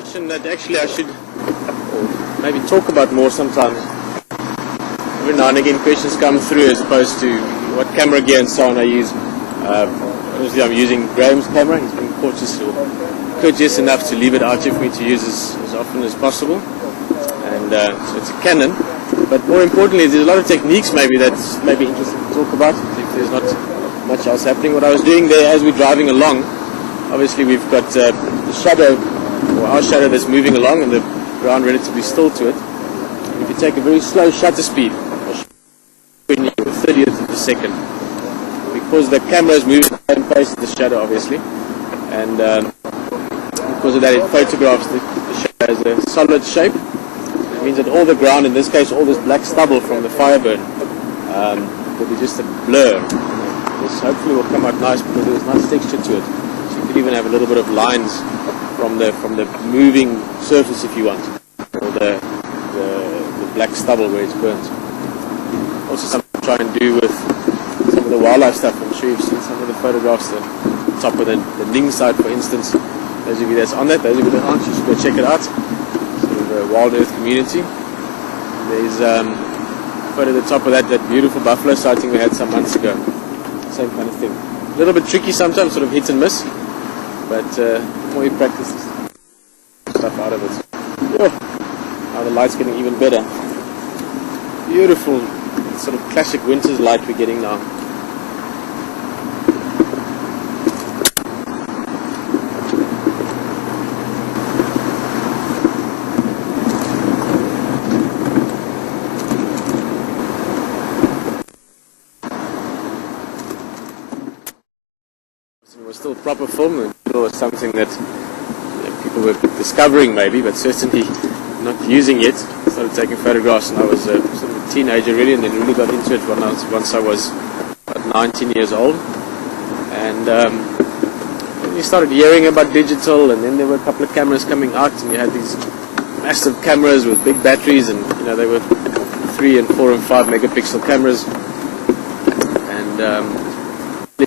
question that actually I should maybe talk about more sometimes. Every now and again questions come through as opposed to what camera gear and so on I use. Obviously I'm using Graham's camera. He's been courteous enough to leave it out here for me to use as often as possible. And so it's a Canon. But more importantly, there's a lot of techniques maybe that's maybe interesting to talk about if there's not much else happening. What I was doing there as we're driving along, obviously we've got the shadow, or our shadow that's moving along and the ground relatively still to it. And if you take a very slow shutter speed, when you're 30th of a second, because the camera is moving in face of the shadow obviously, and because of that it photographs the shadow as a solid shape. It means that all the ground, in this case all this black stubble from the fire burn, will be just a blur. This hopefully will come out nice because there's nice texture to it. So you could even have a little bit of lines from the moving surface if you want, or the black stubble where it's burnt. Also something I try and do with some of the wildlife stuff. I'm sure you've seen some of the photographs, the top of the Ning side for instance. Those of you that's on that, those of you that aren't, you should go check it out. Sort of a WildEarth community. There's a photo at the top of that beautiful buffalo sighting we had some months ago. Same kind of thing. A little bit tricky sometimes, sort of hit and miss, but the more you practice stuff out of it. Oh, now the light's getting even better. Beautiful, sort of classic winter's light we're getting now. It was still proper film. It was something that people were discovering maybe, but certainly not using yet. I started taking photographs and I was sort of a teenager really, and then really got into it once I was about 19 years old. And then you started hearing about digital, and then there were a couple of cameras coming out, and you had these massive cameras with big batteries, and they were 3 and 4 and 5 megapixel cameras. And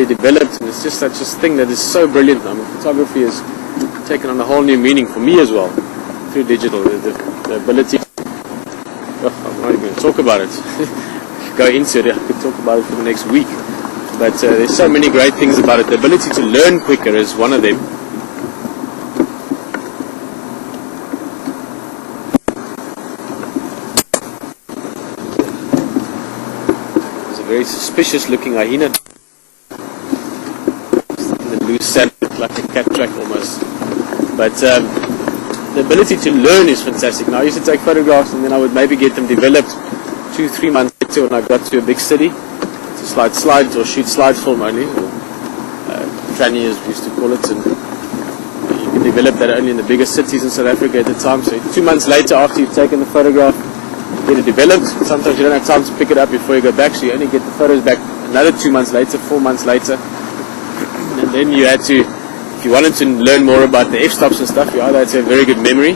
developed, and it's just such a thing that is so brilliant. I mean, photography has taken on a whole new meaning for me as well through digital. The ability, I'm not even going to talk about it. Go into it, I could talk about it for the next week. But there's so many great things about it. The ability to learn quicker is one of them. There's a very suspicious looking hyena. Like a cat track almost, but the ability to learn is fantastic. Now I used to take photographs and then I would maybe get them developed 2-3 months later when I got to a big city to slide slides or shoot slide film only, or tranny as we used to call it, and you can develop that only in the bigger cities in South Africa at the time. So 2 months later after you've taken the photograph, you get it developed. Sometimes you don't have time to pick it up before you go back, so you only get the photos back another 2 months later, 4 months later. And then you had to, if you wanted to learn more about the f-stops and stuff, you either had to have very good memory,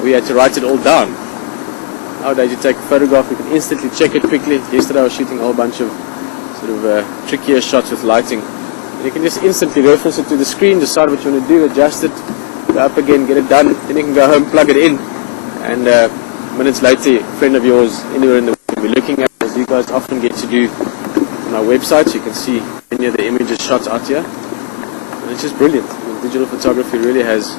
or you had to write it all down. Nowadays you take a photograph, you can instantly check it quickly. Yesterday I was shooting a whole bunch of sort of trickier shots with lighting. And you can just instantly reference it to the screen, decide what you want to do, adjust it, go up again, get it done, then you can go home, plug it in, and minutes later a friend of yours anywhere in the world will be looking at, as you guys often get to do on our website. You can see any of the images shot out here, and it's just brilliant. I mean, digital photography really has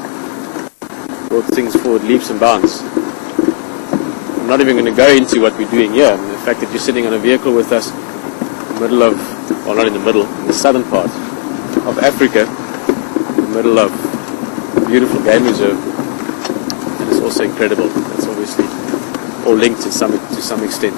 brought things forward leaps and bounds. I'm not even going to go into what we're doing here. I mean, the fact that you're sitting on a vehicle with us in the middle of, well, not in the middle, in the southern part of Africa, in the middle of a beautiful game reserve, and it's also incredible. It's obviously all linked to some extent.